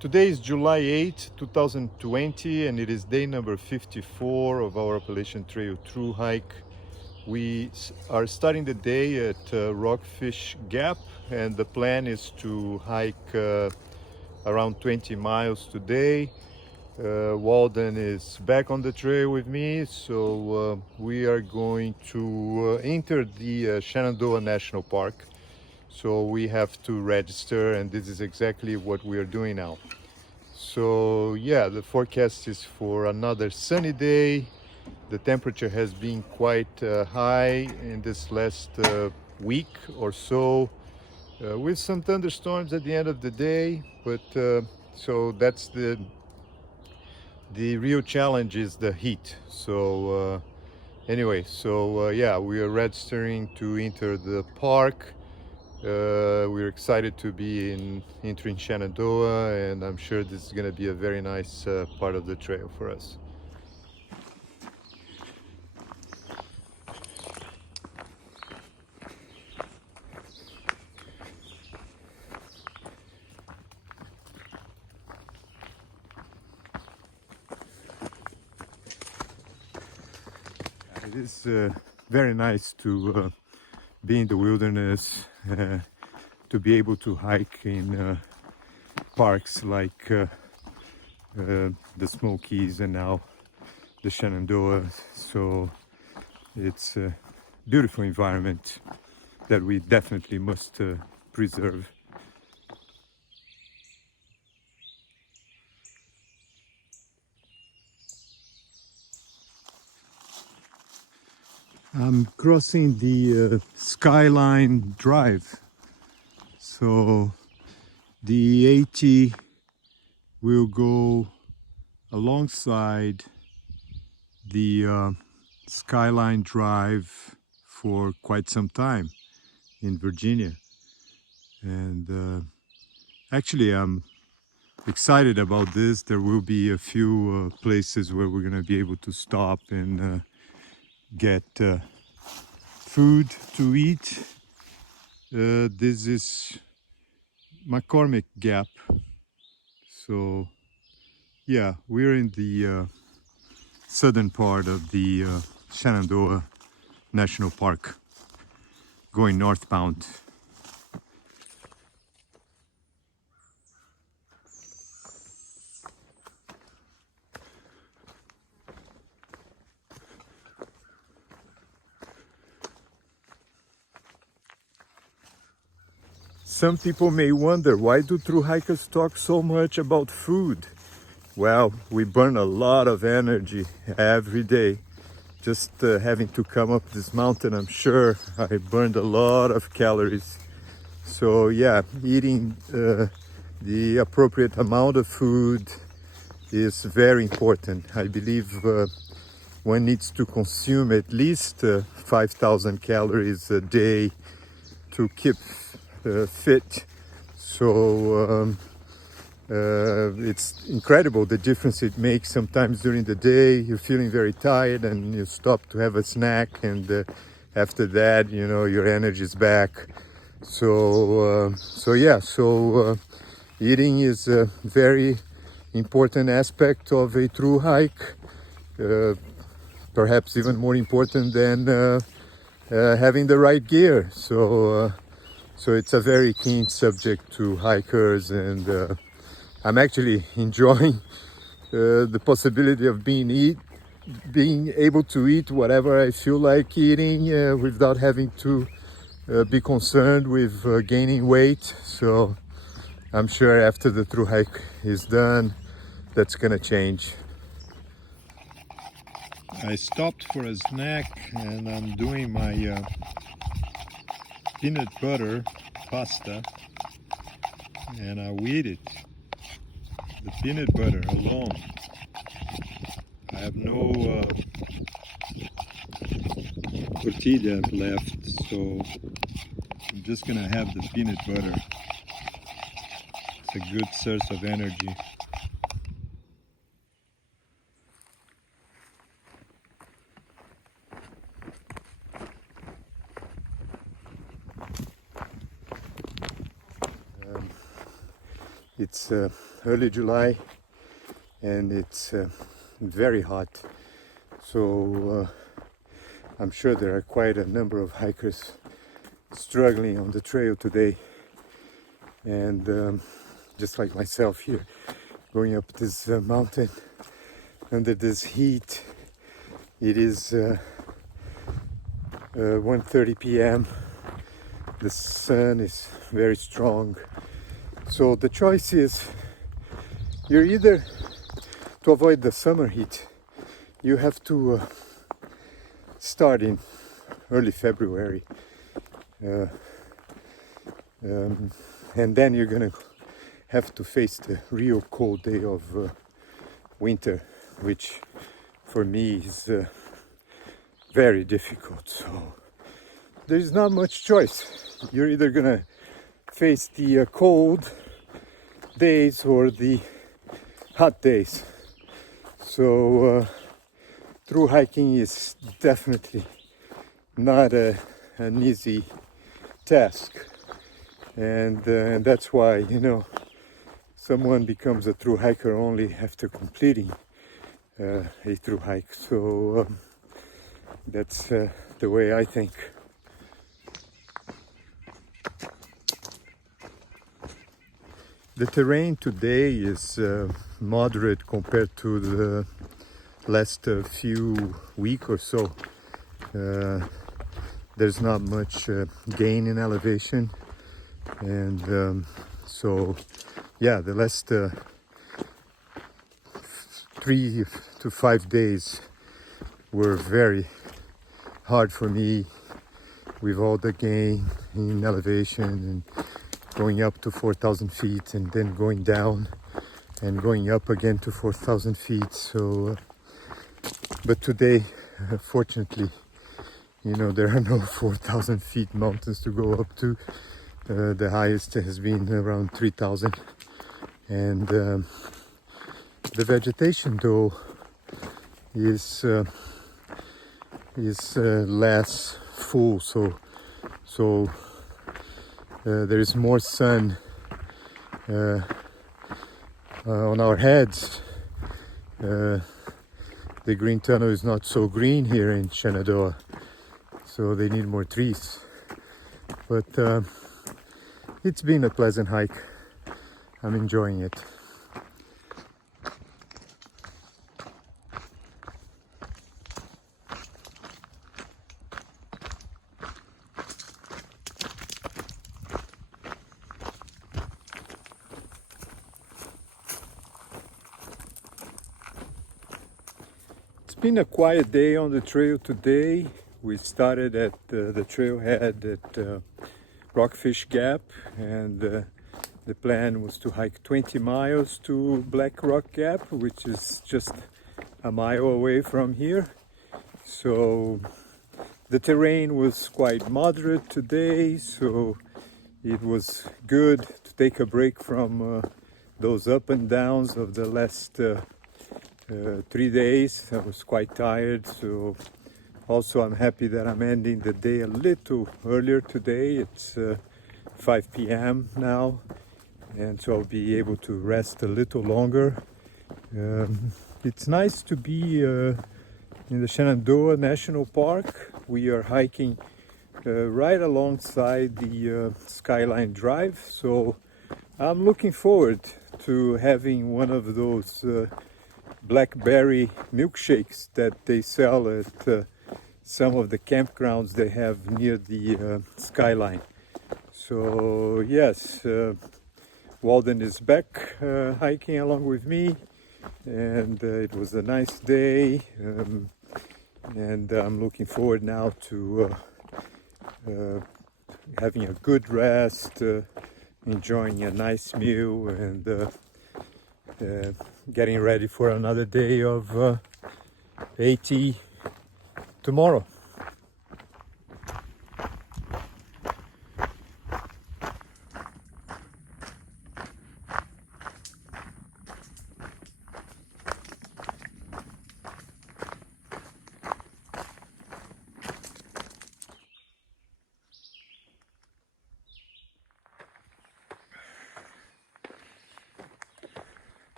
Today is July 8, 2020, and it is day number 54 of our Appalachian Trail Thru-Hike. We are starting the day at Rockfish Gap, and the plan is to hike around 20 miles today. Walden is back on the trail with me, so we are going to enter the Shenandoah National Park. So we have to register, and this is exactly what we are doing now. So yeah, the forecast is for another sunny day. The temperature has been quite high in this last week or so, with some thunderstorms at the end of the day. But so that's the real challenge is the heat. So anyway, so yeah, we are registering to enter the park. We're excited to be entering Shenandoah, and I'm sure this is going to be a very nice part of the trail for us. It is very nice to be in the wilderness, to be able to hike in parks like the Smokies and now the Shenandoah. So it's a beautiful environment that we definitely must preserve. I'm crossing the Skyline Drive, so the 80 will go alongside the Skyline Drive for quite some time in Virginia, and actually I'm excited about this. There will be a few places where we're going to be able to stop and get food to eat. This is McCormick Gap. So yeah, we're in the southern part of the Shenandoah National Park, going northbound. Some people may wonder, why do thru-hikers talk so much about food? Well, we burn a lot of energy every day. Just having to come up this mountain, I'm sure I burned a lot of calories. So yeah, eating the appropriate amount of food is very important. I believe one needs to consume at least 5,000 calories a day to keep fit. So it's incredible the difference it makes. Sometimes during the day you're feeling very tired and you stop to have a snack, and after that, you know, your energy is back. So eating is a very important aspect of a thru hike, perhaps even more important than having the right gear. So it's a very keen subject to hikers, and I'm actually enjoying the possibility of being able to eat whatever I feel like eating without having to be concerned with gaining weight. So I'm sure after the thru hike is done, that's gonna change. I stopped for a snack, and I'm doing my peanut butter pasta, and I'll eat it. The peanut butter alone. I have no tortilla left, so I'm just gonna have the peanut butter. It's a good source of energy. It's early July and it's very hot, so I'm sure there are quite a number of hikers struggling on the trail today, and just like myself here, going up this mountain under this heat. It is 1:30 p.m. The sun is very strong, so the choice is, you're either, to avoid the summer heat, you have to start in early February, and then you're gonna have to face the real cold day of winter, which for me is very difficult. So there's not much choice. You're either gonna face the cold days or the hot days. So through hiking is definitely not an easy task, and that's why, you know, someone becomes a through hiker only after completing a through hike. So that's the way I think. The terrain today is moderate compared to the last few weeks or so. There's not much gain in elevation, and so yeah, the last 3 to 5 days were very hard for me, with all the gain in elevation and going up to 4,000 feet and then going down and going up again to 4,000 feet. So but today, fortunately, you know, there are no 4,000 feet mountains to go up to. The highest has been around 3,000, and the vegetation though is less full, so there is more sun on our heads. The green tunnel is not so green here in Shenandoah, so they need more trees. But it's been a pleasant hike. I'm enjoying it. It's been a quiet day on the trail today. We started at the trailhead at Rockfish Gap, and the plan was to hike 20 miles to Black Rock Gap, which is just a mile away from here. So the terrain was quite moderate today, so it was good to take a break from those up and downs of the last 3 days. I was quite tired, so also I'm happy that I'm ending the day a little earlier today. It's 5 p.m. now, and so I'll be able to rest a little longer. It's nice to be in the Shenandoah National Park. We are hiking right alongside the Skyline Drive, so I'm looking forward to having one of those blackberry milkshakes that they sell at some of the campgrounds they have near the skyline. So yes, Walden is back hiking along with me, and it was a nice day, and I'm looking forward now to having a good rest, enjoying a nice meal, and getting ready for another day of AT tomorrow.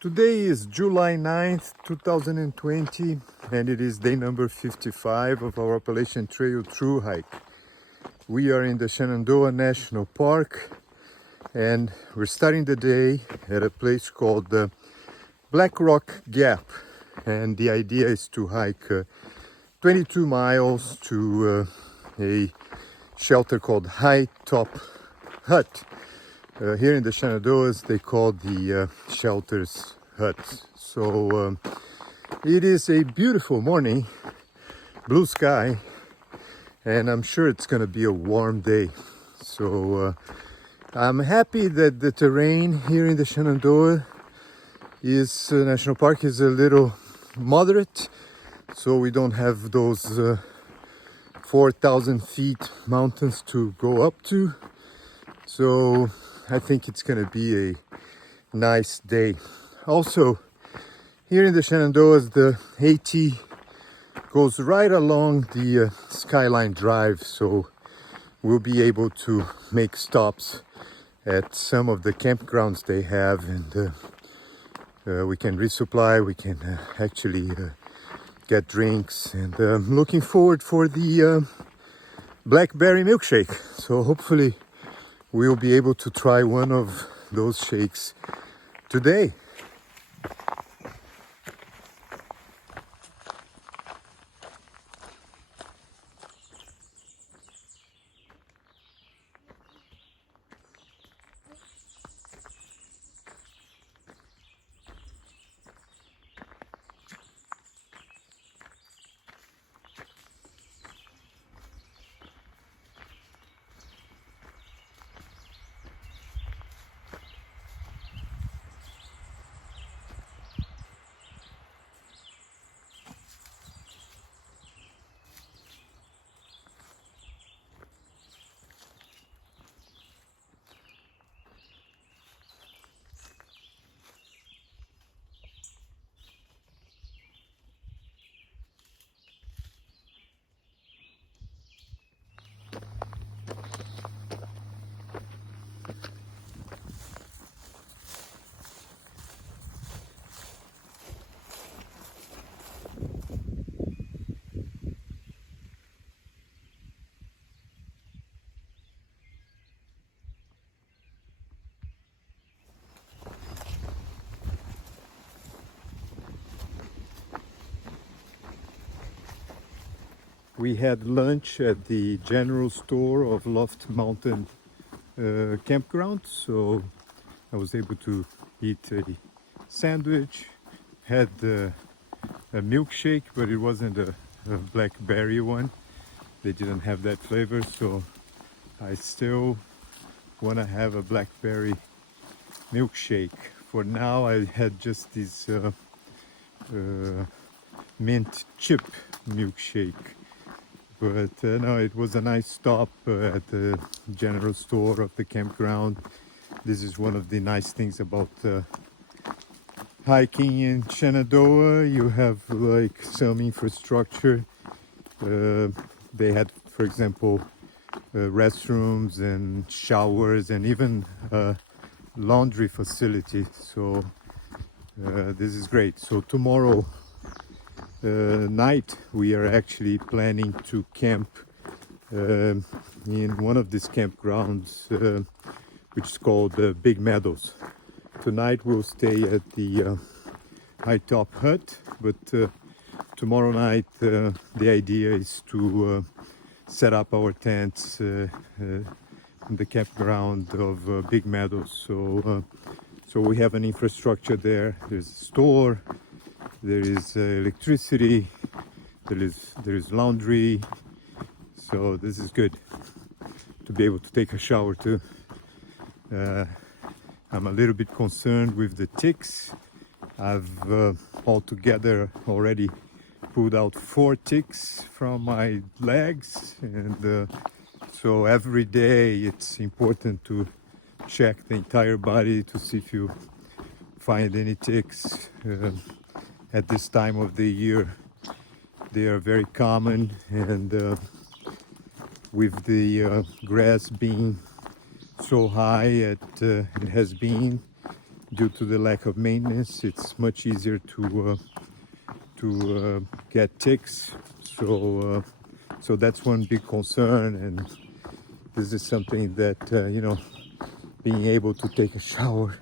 Today is July 9th, 2020, and it is day number 55 of our Appalachian Trail Thru-Hike. We are in the Shenandoah National Park, and we're starting the day at a place called the Black Rock Gap. And the idea is to hike 22 miles to a shelter called High Top Hut. Here in the Shenandoahs, they call the shelters huts. So it is a beautiful morning, blue sky, and I'm sure it's going to be a warm day. So I'm happy that the terrain here in the Shenandoah National Park is a little moderate, so we don't have those 4,000 feet mountains to go up to. So I think it's going to be a nice day. Also, here in the Shenandoahs, the AT goes right along the Skyline Drive, so we'll be able to make stops at some of the campgrounds they have, and we can resupply, we can actually get drinks, and I'm looking forward for the blackberry milkshake. So hopefully we'll be able to try one of those shakes today. We had lunch at the general store of Loft Mountain campground, so I was able to eat a sandwich, had a milkshake, but it wasn't a blackberry one. They didn't have that flavor, so I still want to have a blackberry milkshake. For now, I had just this mint chip milkshake. But no, it was a nice stop at the general store of the campground. This is one of the nice things about hiking in Shenandoah. You have like some infrastructure. They had, for example, restrooms and showers and even laundry facility. So this is great. So tomorrow night we are actually planning to camp in one of these campgrounds which is called Big Meadows. Tonight we'll stay at the High Top Hut, but tomorrow night the idea is to set up our tents in the campground of Big Meadows. So we have an infrastructure there. There's a store, there is electricity, there is laundry, so this is good to be able to take a shower too. I'm a little bit concerned with the ticks. I've altogether already pulled out 4 ticks from my legs, and so every day it's important to check the entire body to see if you find any ticks. At this time of the year they are very common, and with the grass being so high it has been, due to the lack of maintenance, it's much easier to get ticks. So that's one big concern, and this is something that you know, being able to take a shower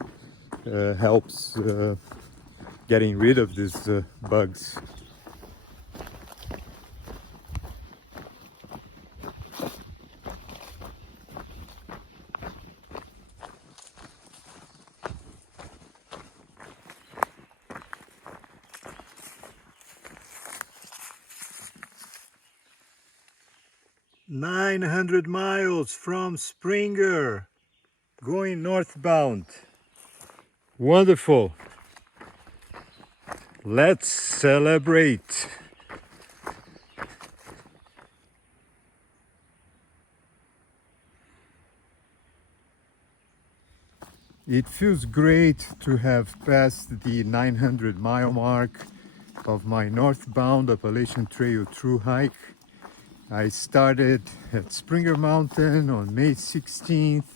helps getting rid of these bugs. "900 miles from Springer, going northbound." Wonderful. Let's celebrate. It feels great to have passed the 900-mile mark of my northbound Appalachian Trail Thru-Hike. I started at Springer Mountain on May 16th,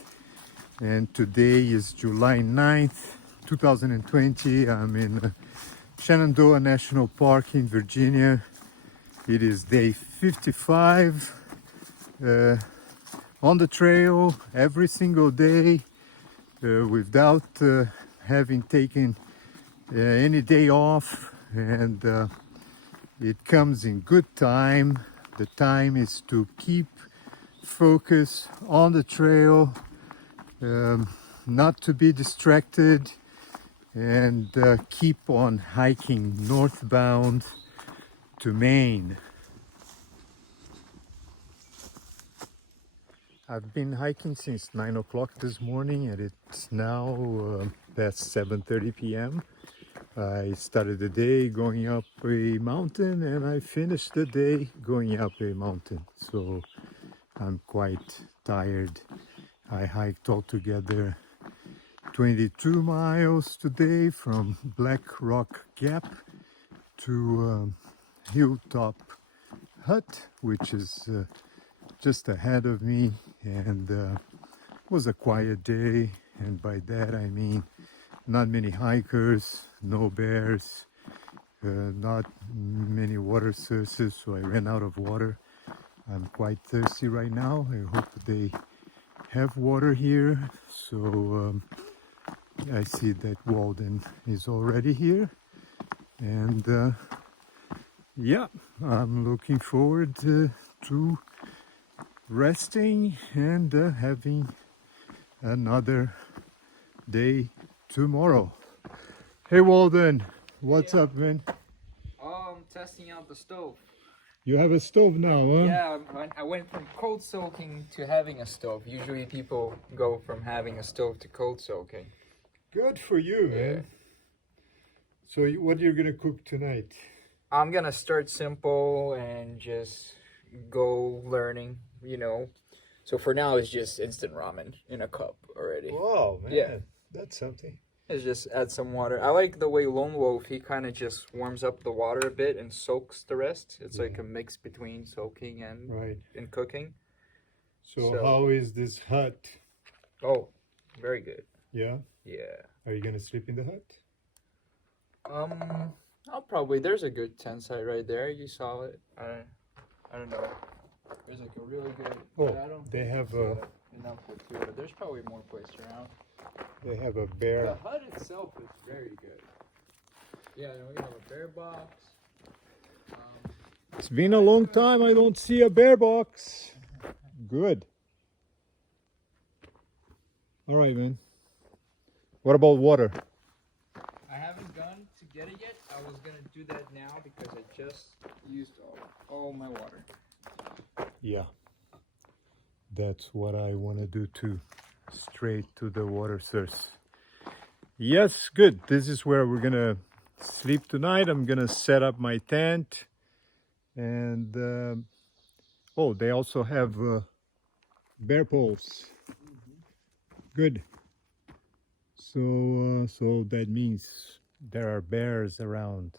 and today is July 9th, 2020. I'm in Shenandoah National Park in Virginia. It is day 55 on the trail every single day without having taken any day off, and it comes in good time. The time is to keep focus on the trail, not to be distracted, and keep on hiking northbound to Maine. I've been hiking since 9 o'clock this morning, and it's now past 7:30 p.m. I started the day going up a mountain, and I finished the day going up a mountain. So I'm quite tired. I hiked altogether 22 miles today from Rock Gap to Hilltop Hut, which is just ahead of me, and was a quiet day. And by that I mean not many hikers, no bears, not many water sources, so I ran out of water. I'm quite thirsty right now. I hope they have water here. So I see that Walden is already here, and yeah, I'm looking forward to resting and having another day tomorrow. Hey Walden, what's up, man? Oh, I'm testing out the stove. You have a stove now, huh? Yeah, I went from cold soaking to having a stove. Usually people go from having a stove to cold soaking. Good for you, man. So what are you gonna cook tonight? I'm gonna start simple and just go learning, you know. So for now it's just instant ramen in a cup already. Wow, man. Yeah. That's something. It's just add some water. I like the way Lone Wolf, he kind of just warms up the water a bit and soaks the rest. It's like a mix between soaking and cooking. So how is this hut? Oh, very good. Yeah? Yeah. Are you gonna sleep in the hut? I'll probably, there's a good tent site right there. You saw it. I don't know. There's like a really good. Oh, I don't they think have it's, enough for two, but there's probably more place around. They have a bear. The hut itself is very good. Yeah, and we have a bear box. It's been a long time I don't see a bear box. Good. All right, man. What about water? I haven't gone to get it yet. I was gonna do that now because I just used all my water. Yeah. That's what I want to do too. Straight to the water source. Yes, good. This is where we're gonna sleep tonight. I'm gonna set up my tent, and oh, they also have bear poles. Good. So that means there are bears around.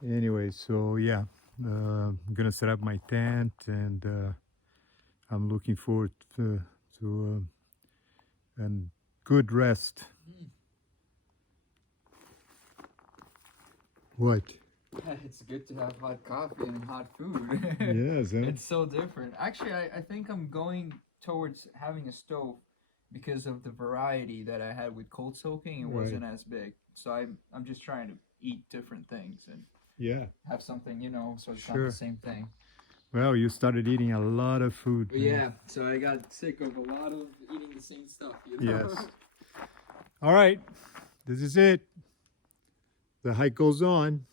Anyway, so yeah, I'm gonna set up my tent, and I'm looking forward to a good rest. What? It's good to have hot coffee and hot food. Yes, huh? It's so different. Actually, I think I'm going towards having a stove because of the variety that I had with cold soaking. It wasn't as big. So I'm just trying to eat different things and have something, you know, so it's not the same thing. Well, you started eating a lot of food. Yeah, so I got sick of a lot of eating the same stuff, you know? Yes. All right, this is it. The hike goes on.